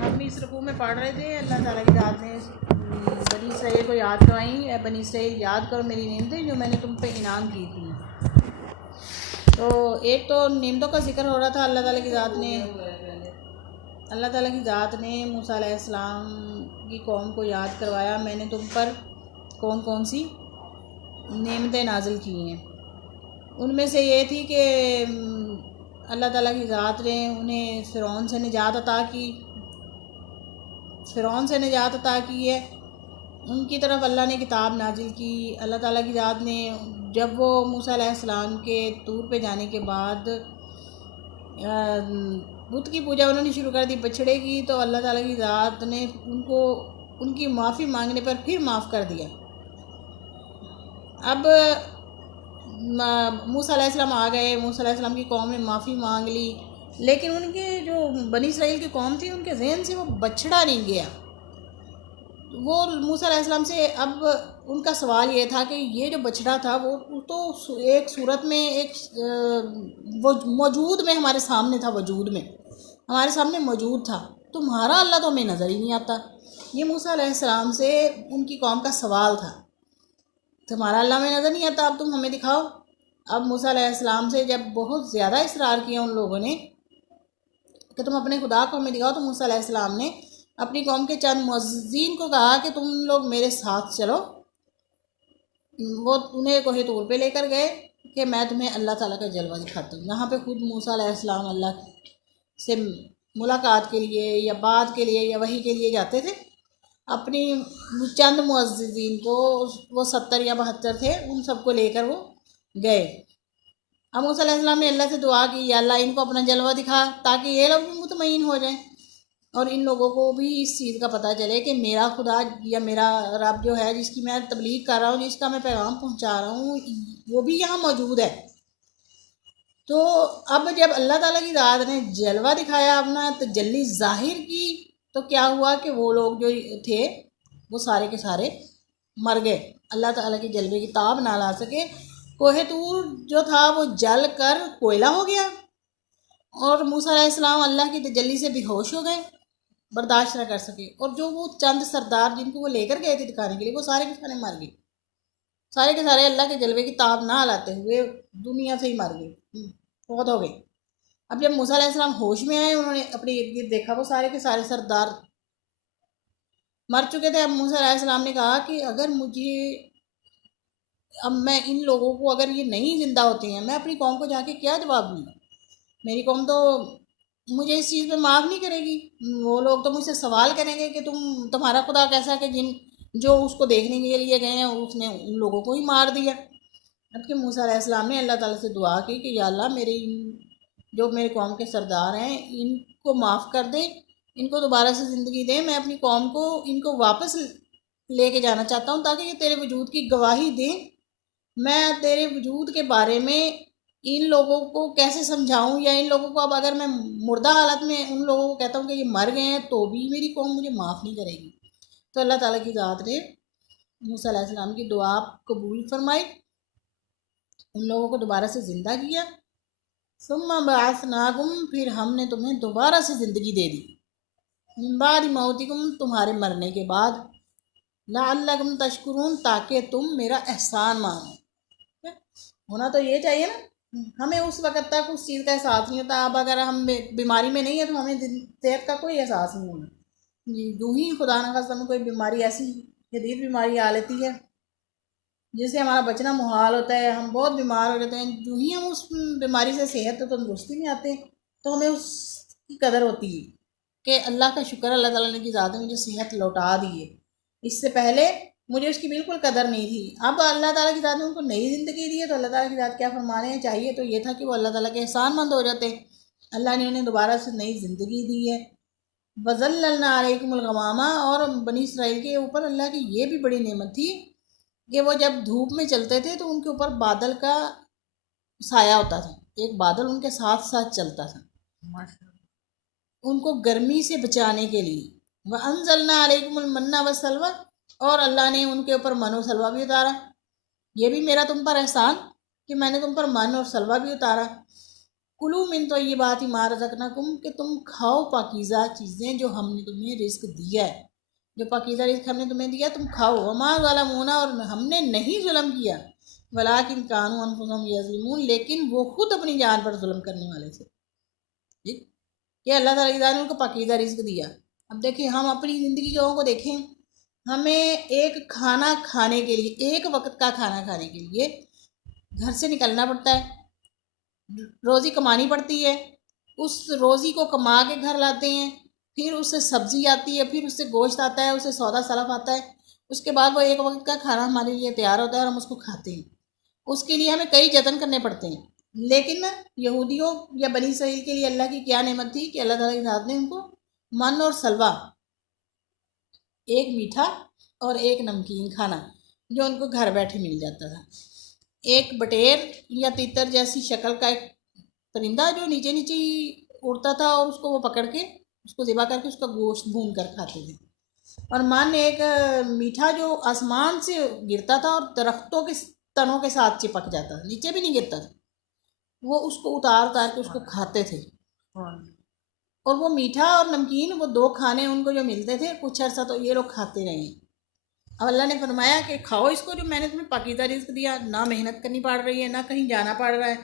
ہم اس رکوع میں پڑھ رہے تھے، اللہ تعالیٰ کی ذات نے بنی اسرائیل کو یاد کروائیں، اے بنی اسرائیل یاد کرو میری نعمتیں جو میں نے تم پہ انعام کی تھی۔ تو ایک تو نعمتوں کا ذکر ہو رہا تھا، اللہ تعالیٰ کی ذات نے موسیٰ علیہ السلام کی قوم کو یاد کروایا، میں نے تم پر کون کون سی نعمتیں نازل کی ہیں۔ ان میں سے یہ تھی کہ اللہ تعالیٰ کی ذات نے انہیں فرعون سے نجات عطا کی ہے، ان کی طرف اللہ نے کتاب نازل کی۔ اللہ تعالیٰ کی ذات نے جب وہ موسیٰ علیہ السلام کے طور پہ جانے کے بعد بت کی پوجا انہوں نے شروع کر دی، بچھڑے کی، تو اللہ تعالیٰ کی ذات نے ان کی معافی مانگنے پر پھر معاف کر دیا۔ اب موسیٰ علیہ السلام آ گئے، موسیٰ علیہ السلام کی قوم نے معافی مانگ لی، لیکن ان کے جو بنی اسرائیل کی قوم تھی ان کے ذہن سے وہ بچھڑا نہیں گیا۔ وہ موسیٰ علیہ السلام سے اب ان کا سوال یہ تھا کہ یہ جو بچھڑا تھا وہ تو ایک صورت میں ایک موجود میں ہمارے سامنے تھا، ہمارے سامنے موجود تھا، تمہارا اللہ تو ہمیں نظر ہی نہیں آتا۔ یہ موسیٰ علیہ السلام سے ان کی قوم کا سوال تھا، تمہارا اللہ ہمیں نظر نہیں آتا، اب تم ہمیں دکھاؤ۔ اب موسیٰ علیہ السلام سے جب بہت زیادہ اصرار کیا ان لوگوں نے کہ تم اپنے خدا کو ہمیں دکھاؤ، تو موسیٰ علیہ السلام نے اپنی قوم کے چند معززین کو کہا کہ تم لوگ میرے ساتھ چلو۔ وہ انہیں کوہ طور پہ لے کر گئے کہ میں تمہیں اللہ تعالیٰ کا جلوہ دکھاتا ہوں۔ یہاں پہ خود موسیٰ علیہ السلام اللہ سے ملاقات کے لیے یا بات کے لیے یا وحی کے لیے جاتے تھے، اپنی چند معززین کو، وہ 70 یا 72 تھے، ان سب کو لے کر وہ گئے۔ اب موسیٰ علیہ السلام نے اللہ سے دعا کی، یا اللہ ان کو اپنا جلوہ دکھا تاکہ یہ لوگ بھی مطمئن ہو جائیں اور ان لوگوں کو بھی اس چیز کا پتہ چلے کہ میرا خدا یا میرا رب جو ہے، جس کی میں تبلیغ کر رہا ہوں، جس کا میں پیغام پہنچا رہا ہوں، وہ بھی یہاں موجود ہے۔ تو اب جب اللہ تعالیٰ کی ذات نے جلوہ دکھایا، اپنا تجلی ظاہر کی، تو کیا ہوا کہ وہ لوگ جو تھے وہ سارے کے سارے مر گئے، اللہ تعالیٰ کے جلوے کی تاب نہ لا سکے۔ کوہ طور جو تھا وہ جل کر کوئلہ ہو گیا، اور موسیٰ علیہ السلام اللہ کی تجلی سے بے ہوش ہو گئے، برداشت نہ کر سکے، اور جو وہ چند سردار جن کو وہ لے کر گئے تھے دکھانے کے لیے، وہ سارے کے سارے مر گئے، سارے کے سارے اللہ کے جلوے کی تاب نہ لاتے ہوئے دنیا سے ہی مر گئے، فوت ہو گئے۔ اب جب موسیٰ علیہ السلام ہوش میں آئے، انہوں نے اپنے ارد گرد دیکھا، وہ سارے کے سارے سردار مر چکے تھے۔ اب موسیٰ علیہ السلام نے کہا کہ اب میں ان لوگوں کو، اگر یہ نہیں زندہ ہوتے ہیں، میں اپنی قوم کو جا کے کیا جواب دوں گا؟ میری قوم تو مجھے اس چیز پہ معاف نہیں کرے گی، وہ لوگ تو مجھ سے سوال کریں گے کہ تمہارا خدا کیسا کہ جو اس کو دیکھنے کے لیے گئے ہیں اس نے ان لوگوں کو ہی مار دیا۔ اب کہ موسیٰ علیہ السلام نے اللہ تعالیٰ سے دعا کی کہ یا اللہ جو میرے قوم کے سردار ہیں ان کو معاف کر دے، ان کو دوبارہ سے زندگی دے، میں اپنی قوم کو ان کو واپس لے کے جانا چاہتا ہوں تاکہ یہ تیرے وجود کی گواہی دیں۔ میں تیرے وجود کے بارے میں ان لوگوں کو کیسے سمجھاؤں، یا ان لوگوں کو اب اگر میں مردہ حالت میں ان لوگوں کو کہتا ہوں کہ یہ مر گئے ہیں تو بھی میری قوم مجھے معاف نہیں کرے گی۔ تو اللہ تعالیٰ کی ذات نے موسیٰ علیہ السلام کی دعا قبول فرمائی، ان لوگوں کو دوبارہ سے زندہ کیا۔ ثم بعثناکم، پھر ہم نے تمہیں دوبارہ سے زندگی دے دی، من بعد موتکم، تمہارے مرنے کے بعد، لعلکم تشکرون، تاکہ تم میرا احسان مانو۔ ہونا تو یہ چاہیے نا، ہمیں اس وقت تک اس چیز کا احساس نہیں ہوتا۔ اب اگر ہم بیماری میں نہیں ہیں تو ہمیں صحت کا کوئی احساس نہیں ہونا جی، یوں ہی خدا نخواستہ ہمیں کوئی بیماری، ایسی شدید بیماری آ لیتی ہے جس سے ہمارا بچنا محال ہوتا ہے، ہم بہت بیمار ہو جاتے ہیں، جو ہی ہم اس بیماری سے صحت تو تندرستی میں آتے ہیں تو ہمیں اس کی قدر ہوتی ہے کہ اللہ کا شکر، اللہ تعالیٰ نے کی ذات نے مجھے صحت لوٹا دی ہے، اس سے پہلے مجھے اس کی بالکل قدر نہیں تھی۔ اب اللہ تعالیٰ کی ذات نے ان کو نئی زندگی دی ہے، تو اللہ تعالیٰ کی ذات کیا فرمانے ہیں، چاہیے تو یہ تھا کہ وہ اللہ تعالیٰ کے احسان مند ہو جاتے، اللہ نے انہیں دوبارہ سے نئی زندگی دی ہے۔ وَظَلَّلْنَا عَلَيْكُمُ الْغَمَامَ، اور بنی اسرائیل کے اوپر اللہ کی یہ بھی بڑی نعمت تھی کہ وہ جب دھوپ میں چلتے تھے تو ان کے اوپر بادل کا سایہ ہوتا تھا، ایک بادل ان کے ساتھ ساتھ چلتا تھا ان کو گرمی سے بچانے کے لیے۔ وَأَنزَلْنَا عَلَيْكُمُ الْمَنَّ وَالسَّلْوَىٰ، اور اللہ نے ان کے اوپر من و سلوہ بھی اتارا، یہ بھی میرا تم پر احسان کہ میں نے تم پر من اور سلوہ بھی اتارا۔ کلو من طیبات ما رزقناکم، کہ تم کھاؤ پاکیزہ چیزیں جو ہم نے تمہیں رزق دیا ہے، جو پاکیزہ رزق ہم نے تمہیں دیا تم کھاؤ. وما ظلمونا، اور ہم نے نہیں ظلم کیا، ولیکن کانوا انفسہم یظلمون، لیکن وہ خود اپنی جان پر ظلم کرنے والے تھے. ٹھیک، کہ اللہ تعالیٰ نے ان کو پاکیزہ رزق دیا. اب دیکھیں ہم اپنی زندگی کے لوگوں کو دیکھیں، ہمیں ایک کھانا کھانے کے لیے، ایک وقت کا کھانا کھانے کے لیے گھر سے نکلنا پڑتا ہے، روزی کمانی پڑتی ہے، اس روزی کو کما کے گھر لاتے ہیں، پھر اس سے سبزی آتی ہے، پھر اس سے گوشت آتا ہے، اس سے سودا سلف آتا ہے، اس کے بعد وہ ایک وقت کا کھانا ہمارے لیے تیار ہوتا ہے اور ہم اس کو کھاتے ہیں. اس کے لیے ہمیں کئی جتن کرنے پڑتے ہیں. لیکن یہودیوں یا بنی اسرائیل کے لیے اللہ کی کیا نعمت تھی کہ اللہ تعالیٰ کی ذات نے ان کو من اور سلوا، ایک میٹھا اور ایک نمکین کھانا جو ان کو گھر بیٹھے مل جاتا تھا. ایک بٹیر یا تیتر جیسی شکل کا ایک پرندہ جو نیچے نیچے اڑتا تھا، اور اس کو وہ پکڑ کے اس کو ذبح کر کے اس کا گوشت بھون کر کھاتے تھے. اور مان ایک میٹھا جو آسمان سے گرتا تھا اور درختوں کے تنوں کے ساتھ چپک جاتا تھا، نیچے بھی نہیں گرتا تھا، وہ اس کو اتار اتار کے اس کو کھاتے تھے. اور وہ میٹھا اور نمکین، وہ دو کھانے ان کو جو ملتے تھے کچھ عرصہ تو یہ لوگ کھاتے رہے ہیں. اب اللہ نے فرمایا کہ کھاؤ اس کو جو میں نے تمہیں پاکیزہ رزق دیا، نہ محنت کرنی پڑ رہی ہے، نہ کہیں جانا پڑ رہا ہے،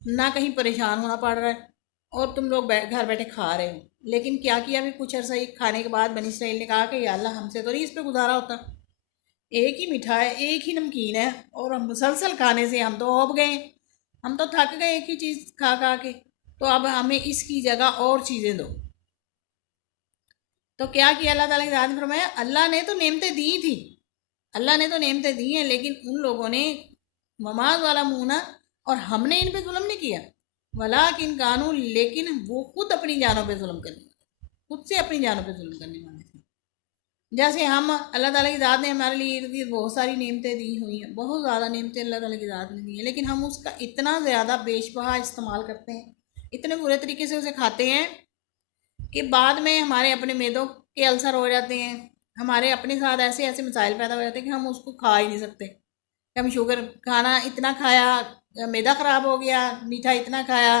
نہ کہیں پریشان ہونا پڑ رہا ہے، اور تم لوگ گھر بیٹھے کھا رہے ہو. لیکن کیا کیا پھر کچھ عرصہ کھانے کے بعد بنی اسرائیل نے کہا کہ یا اللہ ہم سے تو نہیں اس پہ گزارا ہوتا، ایک ہی میٹھا ہے، ایک ہی نمکین ہے، اور ہم مسلسل کھانے سے ہم تو اوب گئے، ہم تو تھک گئے ایک ہی چیز کھا کھا کے، تو اب ہمیں اس کی جگہ اور چیزیں دو. تو کیا اللہ تعالیٰ کی ذات نے فرمایا اللہ نے تو نعمتیں دی تھی، اللہ نے تو نعمتیں دی ہیں، لیکن ان لوگوں نے مماز والا مونا، اور ہم نے ان پہ ظلم نہیں کیا، ولیکن کانوا، لیکن وہ خود اپنی جانوں پہ ظلم کرنے والے، خود سے اپنی جانوں پہ ظلم کرنے والے تھے. جیسے ہم اللہ تعالیٰ کی ذات نے ہمارے لیے ارد گرد بہت ساری نعمتیں دی ہوئی ہیں، بہت زیادہ نعمتیں اللہ تعالیٰ کی ذات نے دی ہیں، لیکن ہم اس کا اتنا زیادہ بیش بہا استعمال کرتے ہیں، اتنے برے طریقے سے اسے کھاتے ہیں کہ بعد میں ہمارے اپنے معدوں کے السر ہو جاتے ہیں، ہمارے اپنے ساتھ ایسے ایسے مسائل پیدا ہو جاتے ہیں کہ ہم اس کو کھا ہی نہیں سکتے. کہ ہم شوگر کھانا اتنا کھایا، معدہ خراب ہو گیا، میٹھا اتنا کھایا،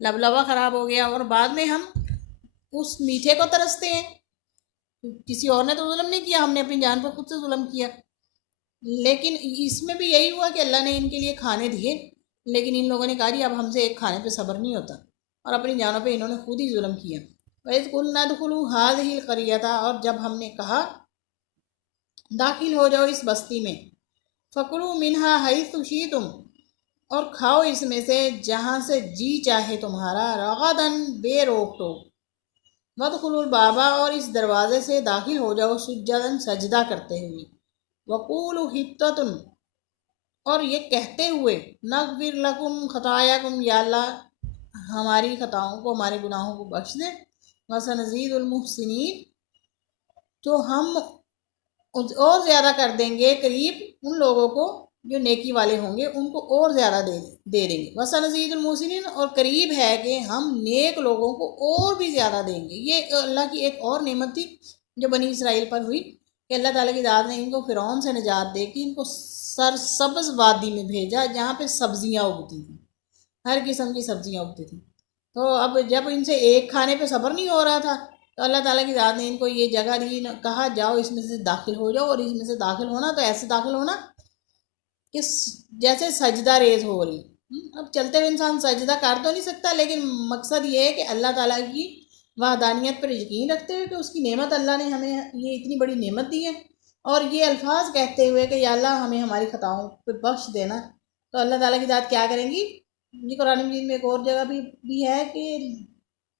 لبلبا خراب ہو گیا، اور بعد میں ہم اس میٹھے کو ترستے ہیں. کسی اور نے تو ظلم نہیں کیا، ہم نے اپنی جان پر خود سے ظلم کیا. لیکن اس میں بھی یہی ہوا کہ اللہ نے ان کے لیے کھانے دیے، لیکن ان لوگوں نے کہا جی اب ہم سے ایک کھانے پہ صبر نہیں ہوتا، اور اپنی جانوں پہ انہوں نے خود ہی ظلم کیا. وَإِذْ قُلْنَا ادْخُلُوا هَٰذِهِ الْقَرْيَةَ، اور جب ہم نے کہا داخل ہو جاؤ اس بستی میں، فَكُلُوا مِنْهَا حَيْثُ شِئْتُمْ، اور کھاؤ اس میں سے جہاں سے جی چاہے تمہارا، رغداً، بے روک ٹوک، وَادْخُلُوا الْبَابَ، اور اس دروازے سے داخل ہو جاؤ سُجَّدًا، سجدہ کرتے ہوئے، وَقُولُوا حِطَّةٌ، اور یہ کہتے ہوئے، نغفر لکم خطایاکم، یا اللہ ہماری خطاؤں کو، ہمارے گناہوں کو بخش دے، وَسَنَزِيدُ الْمُحْسِنِينَ، تو ہم اور زیادہ کر دیں گے قریب ان لوگوں کو جو نیکی والے ہوں گے، ان کو اور زیادہ دے دیں گے. وَسَنَزِيدُ الْمُحْسِنِينَ، اور قریب ہے کہ ہم نیک لوگوں کو اور بھی زیادہ دیں گے. یہ اللہ کی ایک اور نعمت تھی جو بنی اسرائیل پر ہوئی کہ اللہ تعالیٰ کی ذات نے ان کو فرعون سے نجات دے کے ان کو سرسبز وادی میں بھیجا، جہاں پہ سبزیاں اگتی تھیں، ہر قسم کی سبزیاں اگتی تھیں. تو اب جب ان سے ایک کھانے پہ صبر نہیں ہو رہا تھا تو اللہ تعالیٰ کی ذات نے ان کو یہ جگہ دی، کہا جاؤ اس میں سے داخل ہو جاؤ، اور اس میں سے داخل ہونا تو ایسے داخل ہونا کہ جیسے سجدہ ریز ہو رہی. اب چلتے ہوئے انسان سجدہ کر تو نہیں سکتا، لیکن مقصد یہ ہے کہ اللہ تعالیٰ کی وحدانیت پر یقین رکھتے ہوئے کہ اس کی نعمت، اللہ نے ہمیں یہ اتنی بڑی نعمت دی ہے، اور یہ الفاظ کہتے ہوئے کہ یا اللہ ہمیں ہماری خطاؤں پہ بخش دینا، تو اللہ تعالیٰ کی ذات کیا کریں گی. یہ قرآن مجید میں ایک اور جگہ بھی ہے کہ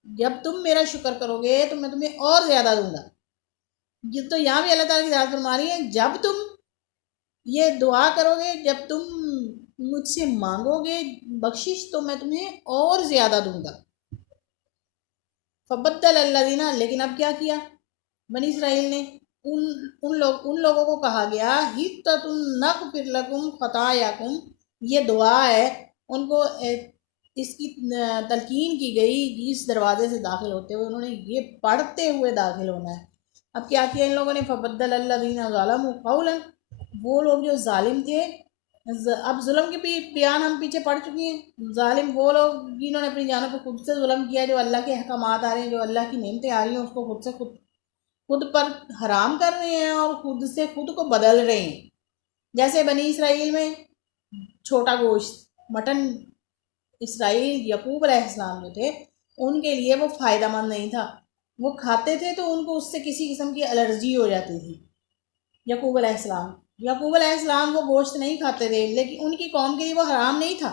جب تم میرا شکر کرو گے تو میں تمہیں اور زیادہ دوں گا. یہ تو یہاں بھی اللہ تعالیٰ کی ذات فرما رہی ہے جب تم یہ دعا کرو گے، جب تم مجھ سے مانگو گے بخشش، تو میں تمہیں اور زیادہ دوں گا. فبدل الذین، لیکن اب کیا کیا بنی اسرائیل نے، ان لوگوں کو کہا گیا حِطَّةٌ نَغْفِرْ لَكُمْ خَطَايَاكُمْ، یہ دعا ہے، ان کو اس کی تلقین کی گئی اس دروازے سے داخل ہوتے ہوئے انہوں نے یہ پڑھتے ہوئے داخل ہونا ہے. اب کیا کیا ان لوگوں نے، فبدل الذین ظلموا قولا، وہ لوگ جو ظالم تھے اب ظلم کے بیان ہم پیچھے پڑ چکی ہیں. ظالم وہ لوگ جنہوں نے اپنی جانوں پہ خود سے ظلم کیا، جو اللہ کے احکامات آ رہے ہیں، جو اللہ کی نعمتیں آ رہی ہیں، اس کو خود پر حرام کر رہے ہیں اور خود سے خود کو بدل رہے ہیں. جیسے بنی اسرائیل میں چھوٹا گوشت، مٹن، اسرائیل یعقوب علیہ السلام جو تھے ان کے لیے وہ فائدہ مند نہیں تھا. وہ کھاتے تھے تو ان کو اس سے کسی قسم کی الرجی ہو جاتی تھی. یعقوب علیہ السلام وہ گوشت نہیں کھاتے تھے، لیکن ان کی قوم کے لیے وہ حرام نہیں تھا.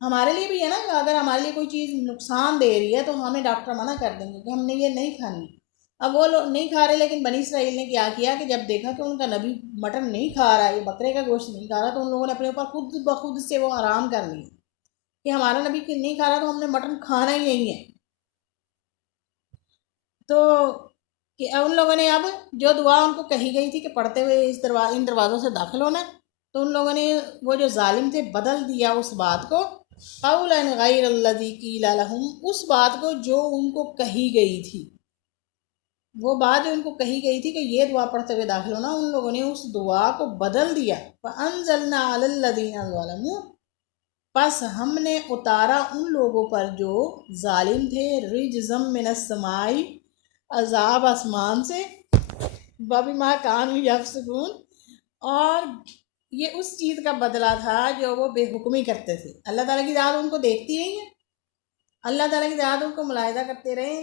ہمارے لیے بھی ہے نا، اگر ہمارے لیے کوئی چیز نقصان دے رہی ہے تو ہمیں ڈاکٹر منع کر دیں گے کہ ہم نے یہ نہیں کھانی. اب وہ لوگ نہیں کھا رہے، لیکن بنی اسرائیل نے کیا کیا کہ جب دیکھا کہ ان کا نبی مٹن نہیں کھا رہا ہے، یہ بکرے کا گوشت نہیں کھا رہا، تو ان لوگوں نے اپنے اوپر خود بخود سے وہ حرام کر لی کہ ہمارا نبی نہیں کھا رہا تو ہم نے مٹن کھانا ہی نہیں ہے. تو کہ ان لوگوں نے اب جو دعا ان کو کہی گئی تھی کہ پڑھتے ہوئے ان دروازوں سے داخل ہونا، تو ان لوگوں نے وہ جو ظالم تھے بدل دیا اس بات کو، قولا غیر الذی قیل لہم، اس بات کو جو ان کو کہی گئی تھی. وہ بات جو ان کو کہی گئی تھی کہ یہ دعا پڑھتے ہوئے داخل ہونا، ان لوگوں نے اس دعا کو بدل دیا. فانزلنا علی الذین ظلموا، پس ہم نے اتارا ان لوگوں پر جو ظالم تھے، رجزم من السماء، عذاب آسمان سے، وبما کانوا یفسقون، اور یہ اس چیز کا بدلہ تھا جو وہ بے حکمی کرتے تھے. اللہ تعالیٰ کی ذات ان کو دیکھتی رہی ہے، اللہ تعالیٰ کی ذات ان کو ملاحظہ کرتے رہے،